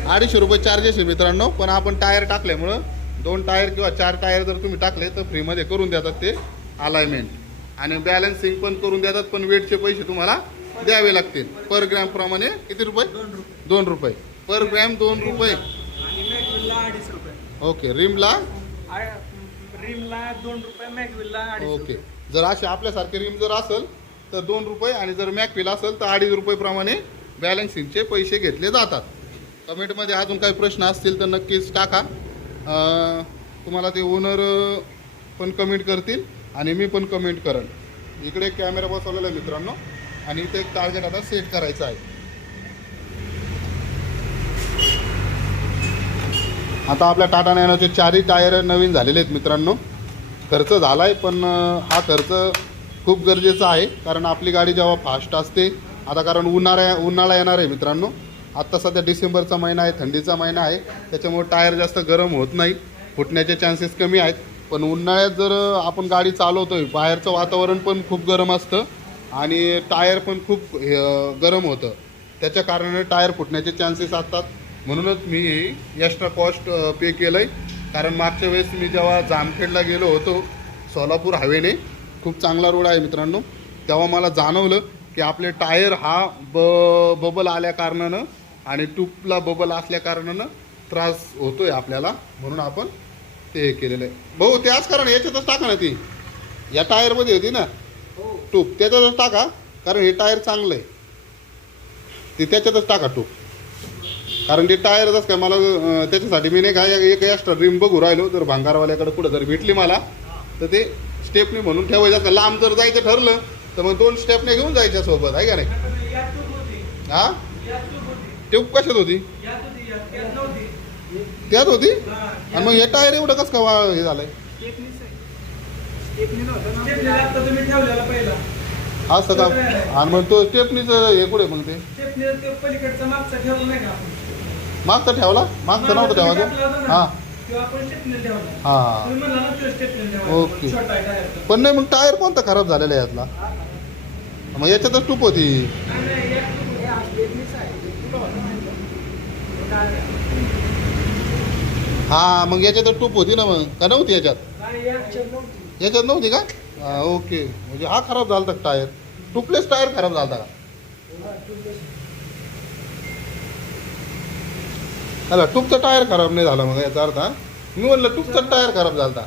250 रुपये चार्जेस आहे मित्रांनो. पण आपण टायर टाकल्यामुळं 2 टायर किंवा 4 टायर जर तुम्ही टाकले तर फ्रीमध्ये करून देतात ते अलाइनमेंट. आणि बॅलन्सिंग पण करून देतात, पण वेटचे पैसे तुम्हाला द्यावे लागतील. पर ग्रॅम प्रमाणे किती रुपये? 2 रुपये पर ग्रॅम. 2 रुपये. ओके. रिमला 2 रुपये, मॅगविलला 2.5 ओके. जर असे आपल्यासारखे रिम जर असेल तर 2 रुपये आणि जर मॅकविल असेल तर 2.5 रुपये प्रमाणे बॅलन्सिंगचे पैसे घेतले जातात. कमेंटमध्ये अजून काही प्रश्न असतील तर नक्कीच टाका. तुम्हाला ते ओनर पण कमेंट करतील आणि मी पण कमेंट करेन. इकडे कॅमेरा बसवलेला आहे मित्रांनो आणि इथे एक टार्गेट आता सेट करायचं आहे. आता आपल्या टाटा नॅनोचे 4ही टायर नवीन झालेले आहेत मित्रांनो. खर्च झाला आहे, पण हा खर्च खूप गरजेचा आहे, कारण आपली गाडी जेव्हा फास्ट असते, आता कारण उन्हाळा येणार आहे मित्रांनो. आत्ता सध्या डिसेंबरचा महिना आहे, थंडीचा महिना आहे, त्याच्यामुळे टायर जास्त गरम होत नाही, फुटण्याचे चान्सेस कमी आहेत. पण उन्हाळ्यात जर आपण गाडी चालवतोय, बाहेरचं वातावरण पण खूप गरम असतं आणि टायर पण खूप गरम होतं, त्याच्या कारणाने टायर फुटण्याचे चान्सेस असतात. म्हणूनच मी एक्स्ट्रा कॉस्ट पे केलं आहे. कारण मागच्या वेळेस मी जेव्हा जामखेडला गेलो होतो सोलापूर हायवेने, खूप चांगला रोड आहे मित्रांनो, तेव्हा मला जाणवलं की आपले टायर हा बबल आल्या कारणानं आणि ट्यूबला बबल असल्या कारणानं त्रास होतो आहे आपल्याला. म्हणून आपण ते केलेलं आहे. भाऊ त्याच कारण याच्यातच टाका ना, ती या टायरमध्ये होती ना ट्यूब, त्याच्यातच टाका, कारण हे टायर चांगलं आहे, ते त्याच्यातच टाका ट्यूब. कारण ते टायरच काय मला त्याच्यासाठी मी नाही काय एक एक्स्ट्रा रिम बघू राहिलो जर भांगारवाल्याकडे कुठं जर भेटली मला तर ते स्टेपनी म्हणून ठेवायचं असतं. लांब जर जायचं ठरलं तर मग 2 स्टेपने घेऊन जायच्या सोबत आहे का नाही. हा ट्यूब कशात होती त्यात होती आणि मग हे टायर एवढं कसं का हे झालंय असं का. आणि मग तो स्टेपनीच हे कुठे मग ते मागचा ठेवला मागचा नव्हता ठेवायचा. हां हां ओके. पण नाही मग टायर कोणता खराब झालेला आहे यातला. मग याच्यातच टूप होती. हा मग याच्यात टूप होती ना मग का नव्हती याच्यात नव्हती का. हा ओके. म्हणजे हा खराब झाला होता टायर. टूपलेस टायर खराब झाला होता का. अला टूपचा टायर खराब नाही झाला मग याचा अर्थ. मी म्हणलं टूपचा टायर खराब झाला होता.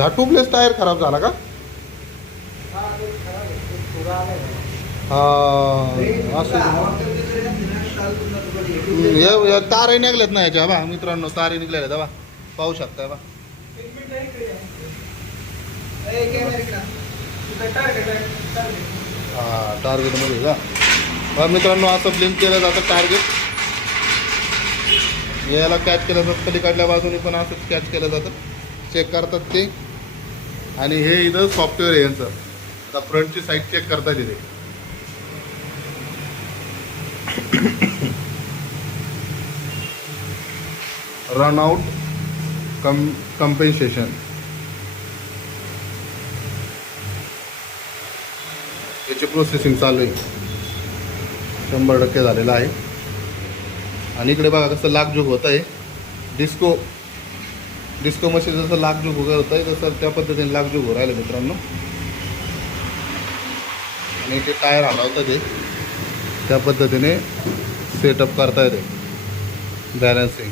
हा टूबलेस टायर खराब झाला का. हा असं तारही निघल्यात ना याच्या बा मित्रांनो. तारही निघलेल्या बा पाहू शकता बा. हा टार्गेट मध्ये का बा मित्रांनो. असं ब्लिंक केलं जातं टार्गेट. याला कॅच केलं जातं पलीकडल्या बाजूने पण असंच कॅच केलं जातं. चेक करतात ते. आणि हे इथं सॉफ्टवेअर आहे यांचं. आता फ्रंटची साईड चेक करतात इथे. Run out compensation. याची प्रोसेसिंग चालू आहे. 100% झालेलं आहे. आणि इकडे बघा कसं लागजूग होत आहे. डिस्को मशीन जसं लागजूग होत आहे तसं त्या पद्धतीने लागजूग हो राहिलं मित्रांनो. आणि ते टायर हलवतं ते त्या पद्धतीने सेटअप करता येते. बॅलन्सिंग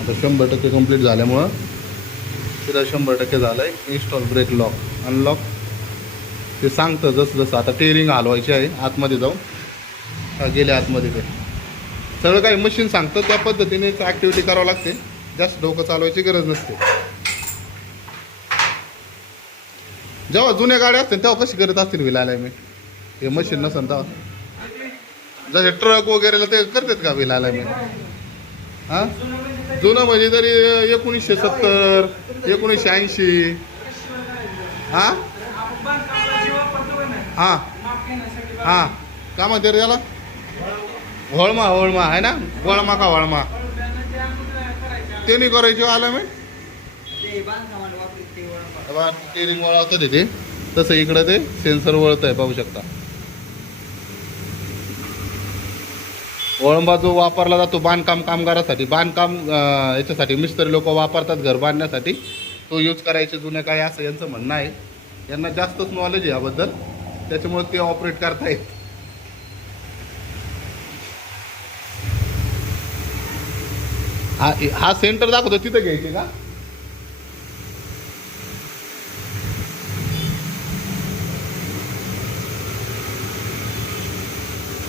आता 100% कंप्लीट झाल्यामुळं तिला 100% झालं आहे. इन्स्टॉल ब्रेक लॉक अनलॉक ते सांगतं जसं जसं. आता टेरिंग हलवायची आहे आतमध्ये जाऊन. गेले आतमध्ये ते सगळं काही मशीन सांगतं त्या पद्धतीनेच ॲक्टिव्हिटी करावं लागते. जास्त डोकं चालवायची गरज नसते. जेव्हा जुन्या गाड्या असतील तेव्हा कशी करत असतील व्हील अलाइनमेंट. हे मशीन नसेल तेव्हा जसे ट्रक वगैरेला ते करतात का व्हील अलाइनमेंट. हां जुनं म्हणजे तरी 1970 1980. हां हां हां का म्हणते रे याला. वळमा आहे ना. वळमा का वळमा ते नाही करायची अलाइनमेंट. स्टेरिंग वळवतं तिथे तसं इकडं ते सेन्सर वळत आहे पाहू शकता. वळंबा जो वापरला जातो बांधकाम कामगारासाठी. बांधकाम याच्यासाठी मिस्त्री लोक वापरतात घर बांधण्यासाठी. तो यूज करायचे जुने काय असं यांचं म्हणणं आहे. यांना जास्तच नॉलेज आहे याबद्दल त्याच्यामुळे ते ऑपरेट करतायत. हा सेंटर दाखवतो तिथं घ्यायचे का.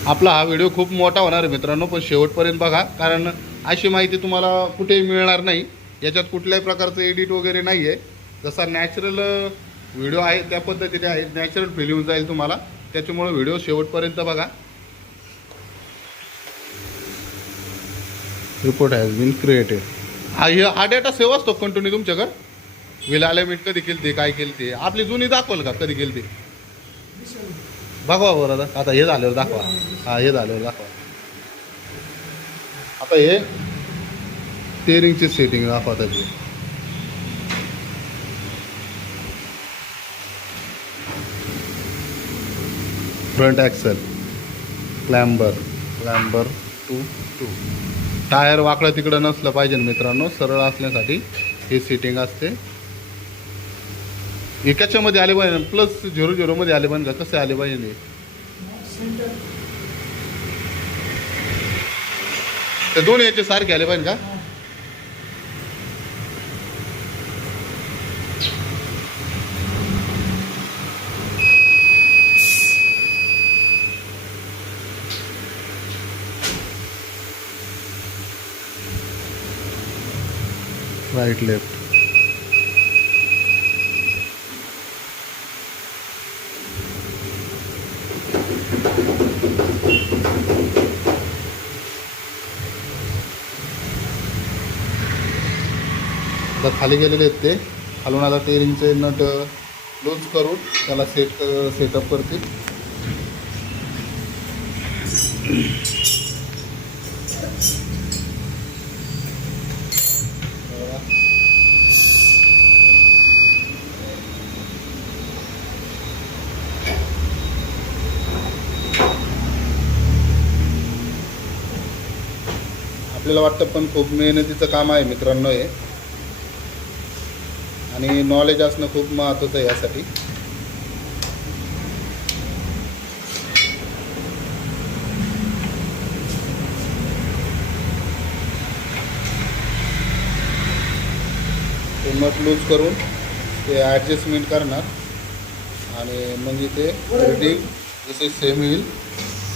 आपला हा व्हिडिओ खूप मोठा होणार आहे मित्रांनो. पण शेवटपर्यंत बघा कारण अशी माहिती तुम्हाला कुठेही मिळणार नाही. याच्यात कुठल्याही प्रकारचं एडिट वगैरे नाही आहे. जसा नॅचरल व्हिडिओ आहे त्या पद्धतीने आहे. नॅचरल फील येऊन जाईल तुम्हाला. त्याच्यामुळे व्हिडिओ शेवटपर्यंत बघा. Report has been created. हा डेटा सेव्ह असतो कंटिन्यू तुमच्याकडे. व्हील अलाइनमेंट कधी केली ते काय केली ते आपली जुनी दाखवल का कधी केली ते बघा बरं. आता हे झाल्यावर दाखवा. हा हे झाल्यावर दाखवा. आता हे स्टेरिंगची सेटिंग दाखवा त्याची. फ्रंट ॲक्सल क्लॅम्बर 2 टायर वाकडं तिकडं नसलं पाहिजे मित्रांनो. सरळ असण्यासाठी ही सेटिंग असते. एकाच्यामध्ये आले पाहिजे +00 मध्ये आले पाहिजे का कसे आले पाहिजे. ते दोन याचे सारखे आले पाहिजे का. Right left. आता खाली गेलेले आहेत ते. खालून आता टेरिंगचे नट लूज करून त्याला सेटअप करतील. आपल्याला वाटतं पण खूप मेहनतीचं काम आहे मित्रांनो हे, आणि नॉलेज असणं खूप महत्त्वाचं आहे यासाठी. ते नट लूज करून ते ॲडजस्टमेंट करणार आणि म्हणजे ते रेडिंग जसे सेम येईल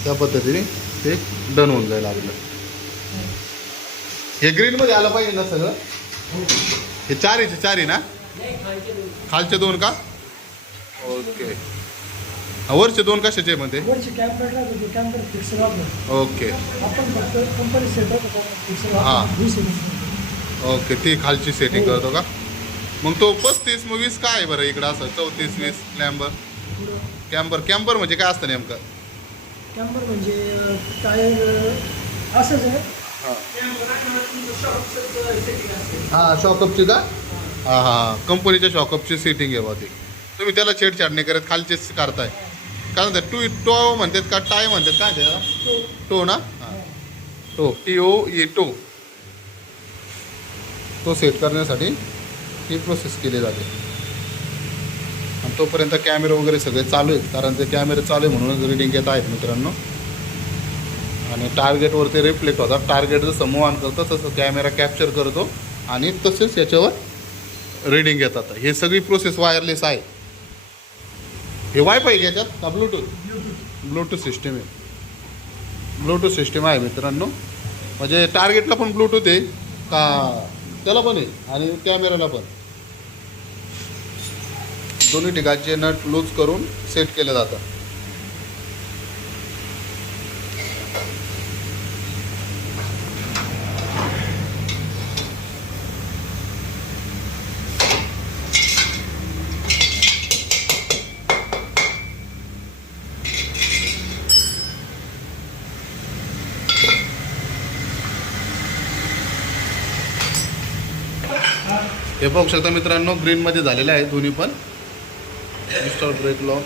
त्या पद्धतीने ते डन होऊन जाईल आपलं. हे ग्रीनमध्ये आलं पाहिजे ना सगळं. हे चार आहे ना, खालचे 2 का? ओके. वरचे 2 कशाचे मध्ये? वरची कॅम्पर राहतो, ते कॅम्पर फिक्स राहतो. ओके आपण फक्त कंपनी सेट फिक्स हां. राहतो. ओके, ती खालची सेटिंग करतो का? मग तो 35 मग 20 काय आहे बरं इकडं असं 34 20 कॅम्बर म्हणजे काय असतं नेमकं? कॅम्पर म्हणजे टायर असंच आहे. हां शॉकअपची का? हां हां, कंपनीच्या शॉकअपची सेटिंग आहे बा ती. तुम्ही त्याला छेडछाड नाही करत, खालचेच करताय काय म्हणतात? टो म्हणतात का टाय म्हणतात काय त्याला? टो ना? हां टो, TOE टो. तो सेट करण्यासाठी ही प्रोसेस केली जाते. आणि तोपर्यंत कॅमेरे वगैरे सगळे चालू आहेत, कारण ते कॅमेरे चालू आहे म्हणूनच रिडिंग येत आहेत मित्रांनो. आणि टार्गेटवरती रिफ्लेक्ट होतात. टार्गेट जसं मूव ऑन करतं तसं कॅमेरा कॅप्चर करतो आणि तसेच याच्यावर रिडिंग येतात. हे सगळी प्रोसेस वायरलेस आहे. हे वायफाय याच्यात का ब्लूटूथ सिस्टीम आहे. ब्लूटूथ सिस्टीम आहे मित्रांनो. म्हणजे टार्गेटला पण ब्लूटूथ आहे का त्याला पण आहे आणि कॅमेराला पण. दोन्ही ठिकाणचे नट लूज करून सेट केले जातात. हे बघू शकता मित्रांनो, ग्रीनमध्ये झालेले आहे दोन्ही पण. Install brake lock.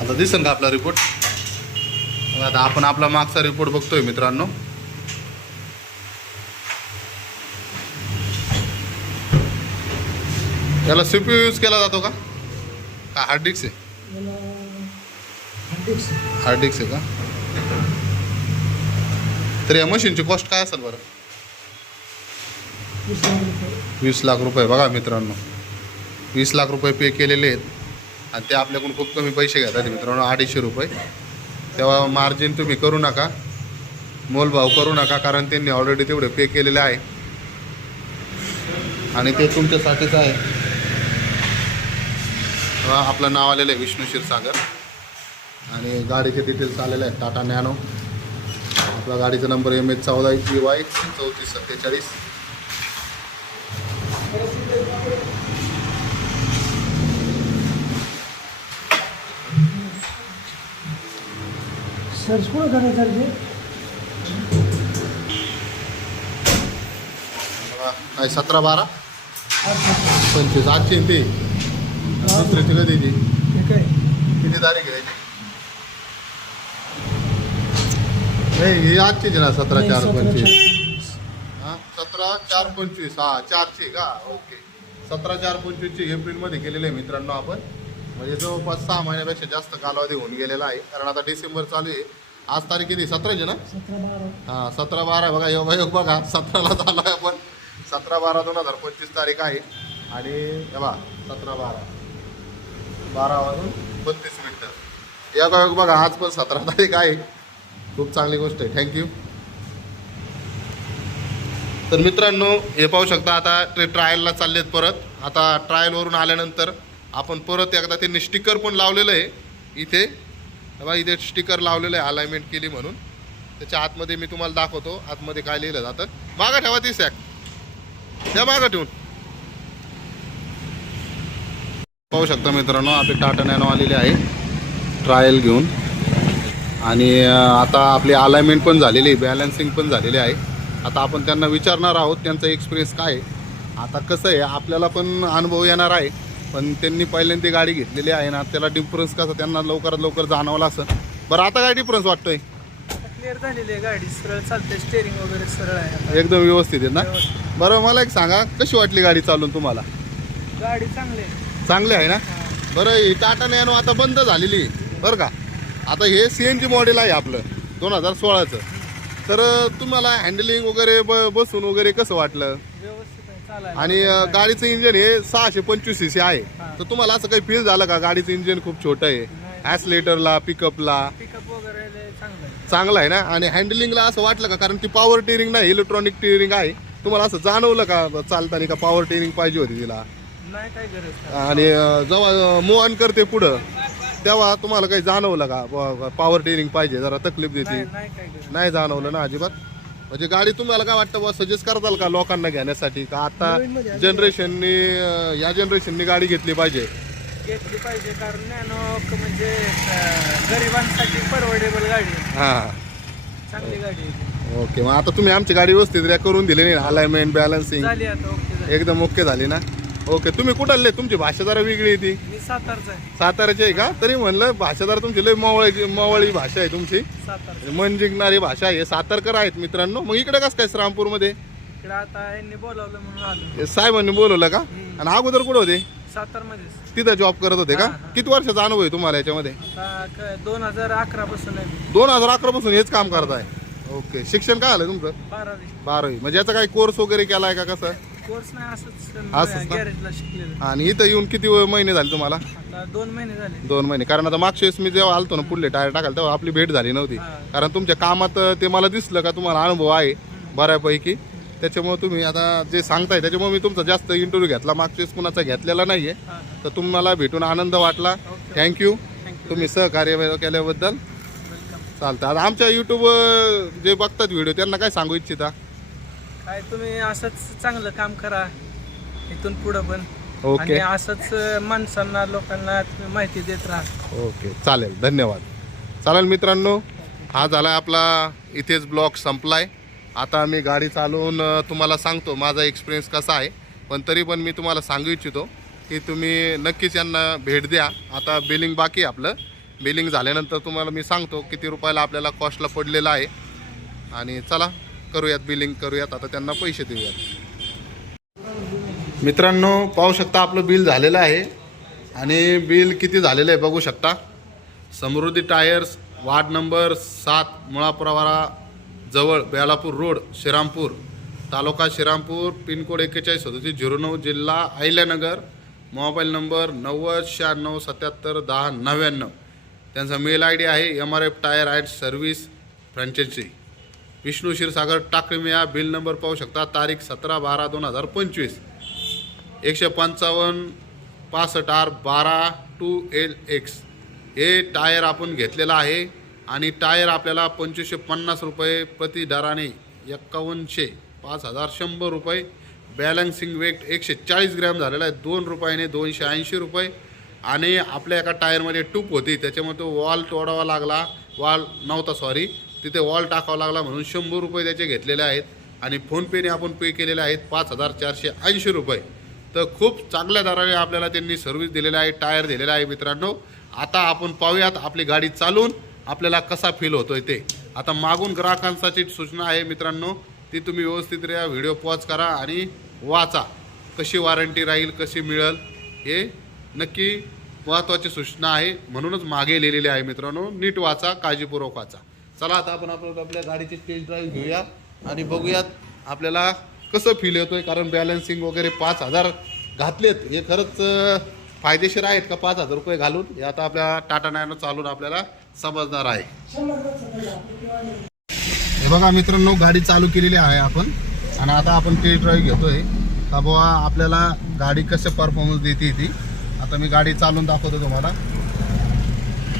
आता दिसेल का आपला रिपोर्ट? आता आपण आपला मागचा रिपोर्ट बघतोय मित्रांनो. याला CPU यूज केला जातो का हार्ड डिस्क आहे? हार्ड डिस्क आहे का? तर या मशीनची कॉस्ट काय असेल बरं? 20 लाख रुपये. बघा मित्रांनो, 20 लाख रुपये पे केलेले आहेत आणि ते आपल्याकडून खूप कमी पैसे घेतात मित्रांनो, 250 रुपये. तेव्हा मार्जिन तुम्ही करू नका, मोलभाव करू नका, कारण त्यांनी ऑलरेडी तेवढे पे केलेले आहे आणि ते तुमच्यासाठीच आहे. आपलं नाव आलेलं आहे विष्णू क्षीरसागर आणि गाडीचे डिटेल्स आलेले आहेत. टाटा नॅनो. आपला गाडीचा नंबर MH14EY 3447. सर्च कुठं करायचं? काय 17 12 25 आजची ती दुसऱ्याची कधीची किती तारीख आहे? नाही ही आजचीच ना 17/4/25. हां 17/4/25. हां 4ची का? ओके. 17/4/25 एप्रिलमध्ये केलेलं आहे मित्रांनो आपण. म्हणजे जवळपास 6 महिन्यापेक्षा जास्त कालावधी होऊन गेलेला आहे. कारण आता डिसेंबर चालू आहे. आज तारीख किती 17 ना? 17-12. हां 17-12 बघा योगायोग बघा 17ला झाला आहे आपण. 17-12-2025 तारीख आहे. आणि हे बघा 17-12 12:32 योगायोग बघा आज पण 17 तारीख आहे. खूप चांगली गोष्ट आहे. थँक्यू. तर मित्रांनो हे पाहू शकता आता ते ट्रायलला चाललेत परत. आता ट्रायलवरून आल्यानंतर आपण परत एकदा त्यांनी स्टिकर पण लावलेलं आहे इथे बघा. इथे स्टिकर लावलेलं आहे अलाइनमेंट केली म्हणून. त्याच्या आतमध्ये मी तुम्हाला दाखवतो आतमध्ये काय लिहिलं जातं. मागं ठेवा ती सॅक त्या मागं ठेवून. पाहू शकता मित्रांनो आपली टाटा नॅनो आलेली आहे ट्रायल घेऊन. आणि आता आपली अलाइनमेंट पण झालेली आहे, बॅलन्सिंग पण झालेली आहे. आता आपण त्यांना विचारणार आहोत त्यांचा एक्सपिरियन्स काय आहे. आता कसं आहे आपल्याला पण अनुभव येणार आहे, पण त्यांनी पहिल्यांदा गाडी घेतलेली आहे ना, त्याला डिफरन्स कसा त्यांना लवकरात लवकर जाणवला असं. बरं आता काय डिफरन्स वाटतोय? क्लिअर झालेली आहे गाडी, सरळ चालते, स्टेअरिंग वगैरे सरळ आहे आता. एकदम व्यवस्थित आहे ना? बरं मला एक सांगा कशी वाटली गाडी चालून तुम्हाला? गाडी चांगली आहे. चांगली आहे ना? बरं ही टाटा नॅनो आता बंद झालेली आहे बरं का. आता हे CNG मॉडेल आहे आपलं 2016चं. तर तुम्हाला हँडलिंग वगैरे बसून वगैरे कसं वाटलं? व्यवस्थित आहे, चालायला. आणि गाडीचं इंजन हे 625 cc आहे. तर तुम्हाला असं काही फील झालं का गाडीचं इंजन खूप छोटं आहे? ॲक्सिलेटरला पिकअपला पिकअप वगैरे लय चांगलं आहे. चांगलं आहे ना? आणि हँडलिंगला असं वाटलं का? कारण ती पॉवर टिअरिंग नाही इलेक्ट्रॉनिक टिअरिंग आहे. तुम्हाला असं जाणवलं का चालताना का पॉवर टिअरिंग पाहिजे होती तिला? नाही काय गरज नाही. आणि जेव्हा मूव ऑन करते पुढं तेव्हा तुम्हाला काही जाणवलं का पॉवर टिअरिंग पाहिजे जरा तकलीफ देते? नाही काय गरज. नाही जाणवलं ना अजिबात. म्हणजे गाडी तुम्हाला काय वाटतं सजेस्ट करताल का लोकांना घेण्यासाठी का आता जनरेशननी या जनरेशननी गाडी घेतली पाहिजे? घेतली पाहिजे कारण नॅनो म्हणजे गरिबांसाठी परवडेबल गाडी आहे. हां चांगली गाडी आहे. ओके. मग आता तुम्ही आमची गाडी व्यवस्थित करून दिली नाही? अलाइनमेंट बॅलन्सिंग झाली आता ओके झाली. एकदम ओके झाली ना? ओके. तुम्ही कुठले? तुमची भाषा जरा वेगळी आहे ती. मी सातारचा आहे. साताऱ्याची आहे का? तरी म्हणलं भाषा जरा तुमची लय मवळी भाषा आहे तुमची, सातारचा. मन जिंकणारी भाषा आहे. सातारकर आहेत मित्रांनो. मग इकडे कसं काय श्रामपूरमध्ये? इकडे आता यांनी बोलावलं म्हणून आलो. हे साहेबांनी बोलवलं का? आणि अगोदर कुठं होते? सातारमध्येच. तिथं जॉब करत होते का? हां, हां. किती वर्षाचा अनुभव आहे तुम्हाला याच्यामध्ये? आता 2011 पासून आहे मी. 2011 पासून हेच काम करताय? ओके. शिक्षण काय आलं तुमचं? 12वी. म्हणजे याचा काही कोर्स वगैरे केलाय का कसं? कोर्स नाही असंच असंच ना? गॅरेजला शिकलेलं. आणि इथं येऊन किती महिने झाले तुम्हाला? आता 2 महिने झाले. 2 महिने. कारण आता मागच्या वेळेस मी जेव्हा आलतो ना पुढले टायर टाकायला तेव्हा आपली भेट झाली नव्हती. हां. कारण तुमच्या कामात ते मला दिसलं का तुम्हाला अनुभव आहे बऱ्यापैकी. त्याच्यामुळे तुम्ही आता जे सांगताय त्याच्यामुळे मी तुमचा जास्त इंटरव्ह्यू घेतला. मागच्या वेळेस कुणाचा घेतलेला नाहीये. हां. तर तुम्हाला भेटून आनंद वाटला. ओके. Thank you thank you. तुम्ही सहकार्य केल्याबद्दल. वेलकम. चालतं. आता आमच्या यूट्यूब जे बघतात व्हिडिओ त्यांना काय सांगू इच्छिता? काय तुम्ही असंच चांगलं काम करा इथून पुढं पण. ओके. आणि असंच माणसांना लोकांना तुम्ही माहिती देत राहा. ओके चालेल. धन्यवाद. चालेल मित्रांनो हा झाला आपला इथेच ब्लॉग संपलाय. आता मी गाडी चालवून तुम्हाला सांगतो माझा एक्सपिरियन्स कसा आहे. पण तरी पण मी तुम्हाला सांगू इच्छितो की तुम्ही नक्कीच यांना भेट द्या. आता बिलिंग बाकी आहे आपलं. बिलिंग झाल्यानंतर तुम्हाला मी सांगतो किती रुपयाला आपल्याला कॉस्टला पडलेलं आहे. आणि चला करूयात बिलिंग करूयात. आता त्यांना पैसे देऊयात. मित्रांनो पाहू शकता आपलं बिल झालेलं आहे. आणि बिल किती झालेलं आहे बघू शकता. Samruddhi tyres ward number 7 Mulapravara जवळ बेलापूर रोड श्रीरामपूर तालुका श्रीरामपूर पिनकोड 413709 जिल्हा अहिल्यानगर मोबाईल नंबर 9096971099. त्यांचा मेल ID आहे MRF tyre and service franchise Vishnu Kshirsagar Takalimiya. Bill number पाहू शकता. तारीख 17/12/2025 155 65 R 12 2LX हे टायर आपण घेतलेलं आहे. आणि टायर आपल्याला 2550 रुपये प्रति दराने 5100 5100 रुपये. बॅलन्सिंग वेट 140 ग्रॅम झालेला आहे. 2 रुपयाने 280 रुपये. आणि आपल्या एका टायरमध्ये टूप होती त्याच्यामुळे तो वॉल तोडावा लागला. वॉल नव्हता सॉरी तिथे वॉल टाकावा लागला म्हणून 100 रुपये त्याचे घेतलेले आहेत. आणि फोनपेने आपण पे केलेले आहेत 5480 रुपये. तर खूप चांगल्या दराने आपल्याला त्यांनी सर्व्हिस दिलेली आहे. टायर दिलेला आहे मित्रांनो. आता आपण पाहूयात आपली गाडी चालून आपल्याला कसा फील होतोय ते. आता मागून ग्राहकांसाठी सूचना आहे मित्रांनो ती तुम्ही व्यवस्थितरित्या व्हिडिओ पॉज करा आणि वाचा. कशी वॉरंटी राहील कशी मिळेल हे नक्की महत्त्वाची सूचना आहे, म्हणूनच मागे लिहिलेले आहे मित्रांनो. नीट वाचा, काळजीपूर्वक वाचा. चला आता आपण आपल्या गाडीची टेस्ट ड्राईव्ह घेऊया आणि बघूयात आपल्याला कसं फील येतोय. कारण बॅलन्सिंग वगैरे 5,000 घातलेत, हे खरंच फायदेशीर आहेत का 5,000 रुपये घालून, हे आता आपल्या टाटा नॅनो चालून आपल्याला समजणार आहे. हे बघा मित्रांनो, गाडी चालू केलेली आहे आपण आणि आता आपण टेस्ट ड्राईव्ह घेतोय का बुवा आपल्याला गाडी कसं परफॉर्मन्स देते ती. आता मी गाडी चालून दाखवतो तुम्हाला.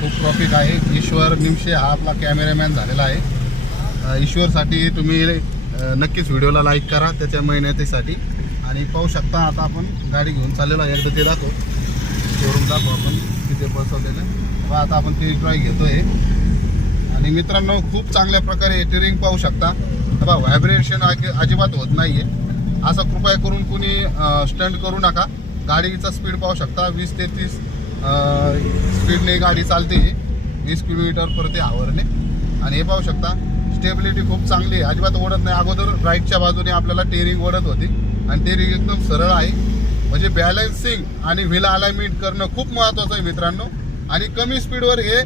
खूप ट्रॉफिक आहे. ईश्वर निमशे हा आपला कॅमेरामॅन झालेला आहे. ईश्वरसाठी तुम्ही नक्कीच व्हिडिओला लाईक करा त्याच्या मेहनतीसाठी. आणि पाहू शकता आता आपण गाडी घेऊन चाललेलो आहे. एकदा ते दाखव, शोरूम दाखव आपण तिथे बसवलेलं. आता आपण टेस्ट ड्राईव्ह घेतोय आणि मित्रांनो खूप चांगल्या प्रकारे टेरिंग पाहू शकता. बघा व्हायब्रेशन अजिबात होत नाही आहे. असं कृपया करून कुणी स्टंट करू नका. गाडीचा स्पीड पाहू शकता 20 ते 30 स्पीडने गाडी चालते, 20 km/h. आणि हे पाहू शकता स्टेबिलिटी खूप चांगली आहे, अजिबात ओढत नाही. अगोदर राईटच्या बाजूने आपल्याला टेरिंग ओढत होती आणि टेरिंग एकदम सरळ आहे. म्हणजे बॅलन्सिंग आणि व्हील अलाइनमेंट करणं खूप महत्त्वाचं आहे मित्रांनो. आणि कमी स्पीडवर हे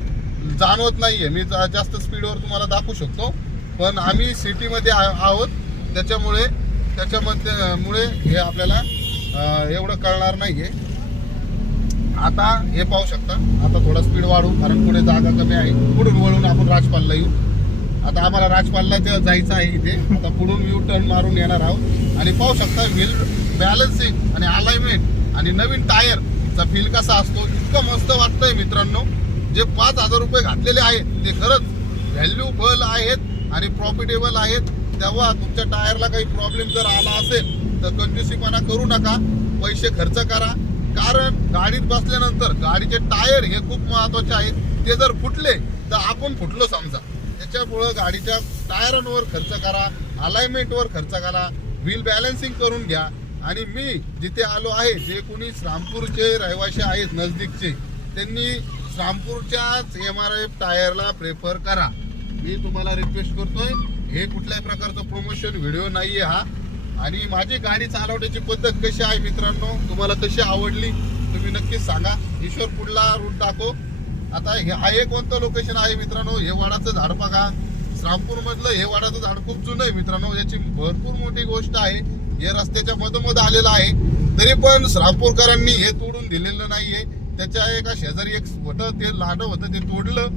जाणवत नाही आहे. मी जास्त स्पीडवर तुम्हाला दाखवू शकतो, पण आम्ही सिटीमध्ये आहोत त्याच्यामुळे हे आपल्याला एवढं कळणार नाही आहे. आता हे पाहू शकता. आता थोडा स्पीड वाढू कारण पुढे जागा कमी आहे. पुढून वळून आपण राजपालला येऊ. आता आम्हाला राजपालला जायचं आहे इथे. आता पुढून यू टर्न मारून येणार आहोत आणि पाहू शकता व्हील बॅलन्सिंग आणि अलाइनमेंट आणि नवीन टायरचा फील कसा असतो. इतकं मस्त वाटतंय मित्रांनो. जे 5,000 रुपये घातलेले आहेत ते खरंच व्हॅल्युबल आहेत आणि प्रॉफिटेबल आहेत. तेव्हा तुमच्या टायरला काही प्रॉब्लेम जर आला असेल तर कंजूसीपणा करू नका, पैसे खर्च करा. कारण गाडीत बसल्यानंतर गाडीचे टायर हे खूप महत्त्वाचे आहेत. ते जर फुटले तर आपण फुटलो समजा. त्याच्यामुळं गाडीच्या टायरांवर खर्च करा, अलाइनमेंटवर खर्च करा, व्हील बॅलन्सिंग करून घ्या. आणि मी जिथे आलो आहे, जे कोणी श्रामपूरचे रहिवासी आहेत नजदीकचे, त्यांनी श्रामपूरच्याच MRF टायरला प्रेफर करा. मी तुम्हाला रिक्वेस्ट करतोय. हे कुठल्याही प्रकारचं प्रमोशन व्हिडिओ नाहीये हा. आणि माझी गाडी चालवण्याची पद्धत कशी आहे मित्रांनो, तुम्हाला कशी आवडली तुम्ही नक्कीच सांगा. ईश्वर पुढला रूट दाखव. आता हे कोणतं लोकेशन आहे मित्रांनो, हे वडाचं झाड बघा. श्रामपूर मधलं हे वडाचं झाड खूप जुनं आहे मित्रांनो. याची भरपूर मोठी गोष्ट आहे. हे रस्त्याच्या मधोमध आलेलं आहे, तरी पण श्रामपूरकरांनी हे तोडून दिलेलं नाहीये. त्याच्या एका शेजारी एक होतं, ते लाडं होतं, ते तोडलं.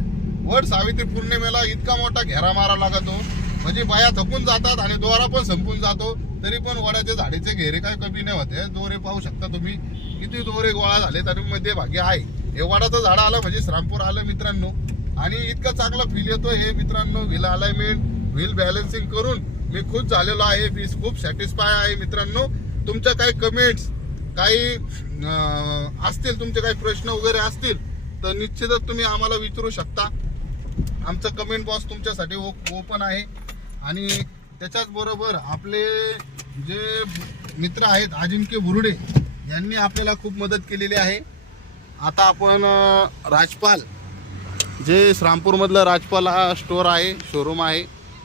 वड सावित्री पौर्णिमेला इतका मोठा घेरा मारा लागतो, म्हणजे बाया थकून जातात आणि दोरा पण संपून जातो. तरी पण वडाच्या झाडीचे घेरे काय कमी नाही होते. दोरे पाहू शकता तुम्ही किती दोरे गोळा झालेत आणि मध्ये भागी आहे. हे वडाचं झाड आलं म्हणजे श्रामपूर आलं मित्रांनो. आणि इतकं चांगलं फील येतो हे मित्रांनो. व्हील अलाइनमेंट, व्हील बॅलन्सिंग करून मी खुश झालेलो आहे. मी खूप सॅटिस्फाय आहे मित्रांनो. तुमच्या काही कमेंट्स काही असतील, तुमचे काही प्रश्न वगैरे असतील तर निश्चितच तुम्ही आम्हाला विचारू शकता. आमचं कमेंट बॉक्स तुमच्यासाठी ओपन आहे. आणि त्याच्याच बरोबर आपले जे मित्र आहेत अजिंक्य बुरुडे यांनी आपल्याला खूप मदत केलेली आहे. आता आपण राजपाल, जे श्रामपूरमधलं राजपाल स्टोअर आहे, शोरूम आहे,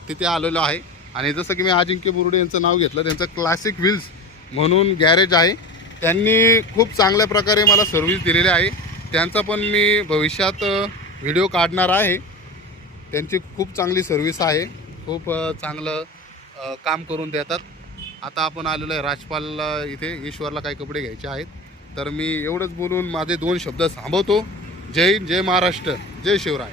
तिथे आलेलो आहे. आणि जसं की मी अजिंक्य बुरुडे यांचं नाव घेतलं, त्यांचं क्लासिक व्हील्स म्हणून गॅरेज आहे. त्यांनी खूप चांगल्या प्रकारे मला सर्व्हिस दिलेली आहे. त्यांचा पण मी भविष्यात व्हिडिओ काढणार आहे. त्यांची खूप चांगली सर्व्हिस आहे, खूप चांगलं काम करून देतात. आता आपण आलेलो आहे राजपालला, इथे ईश्वरला काही कपडे घ्यायचे आहेत. तर मी एवढंच बोलून माझे 2 शब्द थांबवतो. जय हिंद, जय महाराष्ट्र, जय शिवराय.